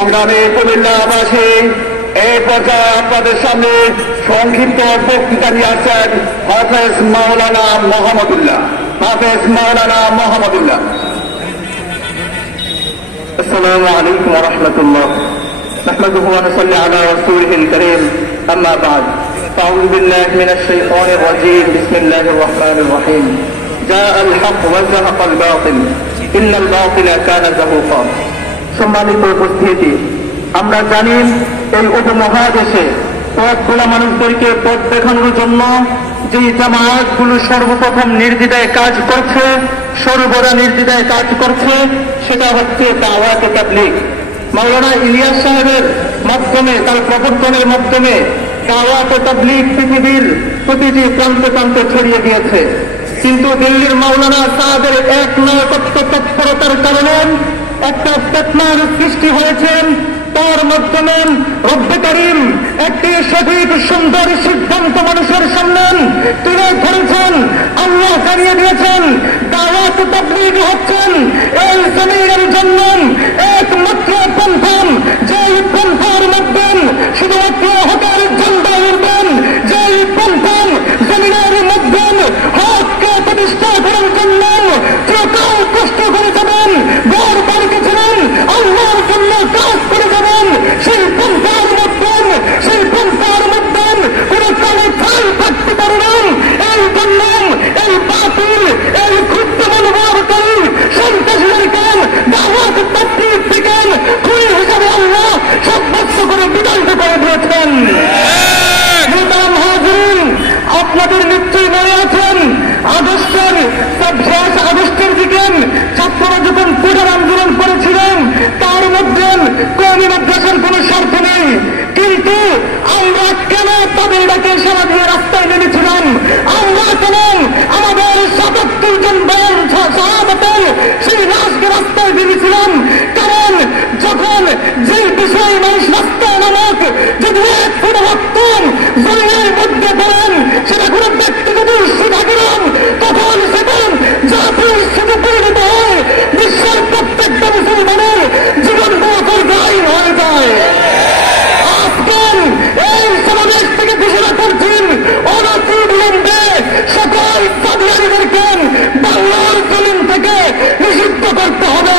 সংগ্রামী কুমিল্লাবাসী, এই পর্যায়ে আপনাদের সামনে সংক্ষিপ্ত বক্তৃতা নিয়ে আসছেন হাফেজ মাওলানা মোহাম্মদুল্লাহ। আসসালামু আলাইকুম ওয়া রাহমাতুল্লাহ। نحمده ونصلي على رسوله الكريم. أما بعد، أعوذ بالله من الشيطان الرجيم. بسم الله الرحمن الرحيم. جاء الحق وزهق الباطل إن الباطل كان زهوقا. সম্মানিত উপস্থিতি, আমরা জানি এই উপমহাদেশে পথ খোলা মানুষদেরকে পথ দেখানোর জন্য যে জামায়াতগুলো সর্বপ্রথম নির্দ্বিধায় কাজ করছে, সর্বদা নির্দ্বিধায় কাজ করছে, সেটা হচ্ছে দাওয়াতে তাবলীগ। মাওলানা ইলিয়াস সাহেবের মাধ্যমে, তার প্রবর্তনের মাধ্যমে দাওয়াতে তাবলীগ পৃথিবীর প্রতিটি প্রান্তে প্রান্তে ছড়িয়ে দিয়েছে। কিন্তু দিল্লির মাওলানা সাহেবের এক নায়কত্ব তৎপরতার কারণে একটা ফিতনার সৃষ্টি হয়েছেন। তার মাধ্যমে রব্বে কারীম একটি সঠিক সুন্দর সিদ্ধান্ত মানুষের সামনে তুলে ধরেছেন। আল্লাহ জানিয়ে দিয়েছেন দাওয়াতে তাবলীগ হচ্ছেন এই জমিনের জন্য একমাত্র পন্থা, যেই পন্থার মধ্যে শুধুমাত্র হকের ঝান্ডা উঠবেন, যেই পন্থা জমিনের মধ্যে হককে প্রতিষ্ঠা করার জন্য চিরকাল কষ্ট করে যাবেন, বারবার গেছিলেন, আল্লাহর জন্য কাজ করে যাবেন, সেই পন্থার মধ্যে কোন কালে ঠাই থাকতে পারবেন। এই জন্য এই বাতিল, এই ক্ষুদ্র মনোভাবকারী সন্ত্রাসীদেরকে দাওয়াত তাবলীগ থেকে খুনি হিসাবে আল্লাহ সাব্যস্ত করে বিতাড়িত করে দিয়েছেন। আপনাদের নিশ্চয়ই মনে আছেন আগস্টের দিকে ছাত্ররা যখন কোটার আন্দোলন করেছিলেন, তার মধ্যে কওমি মাদ্রাসার কোন স্বার্থ নেই, কিন্তু আমরা কেন তাদের ডাকে সারা দিয়ে রাস্তায় নেমেছিলাম? আমরা কেন আমাদের ৭৭ জন বয়ান সাহাবাতের সেই লাশকে রাস্তায় নেমেছিলাম? কারণ যখন যে বিষয়ে মানুষ রাস্তায় নামক যদি এক ফুট রক্ত জমিনের মধ্যে পড়েন, সেটা কোনো ব্যক্তিগত ইস্যু থাকে না, তখন সেটা জাতির ইস্যুতে পরিণত হয়, বিশ্বের প্রত্যেকটা মুসলমানের জীবন বছর আইন হয়ে যায়। আজকাল এই সমাবেশ থেকে ঘোষণা করছেন অনতিবিলম্বে সকল কাদিয়ানীদেরকে বাংলার জমিন থেকে নিষিদ্ধ করতে হবে।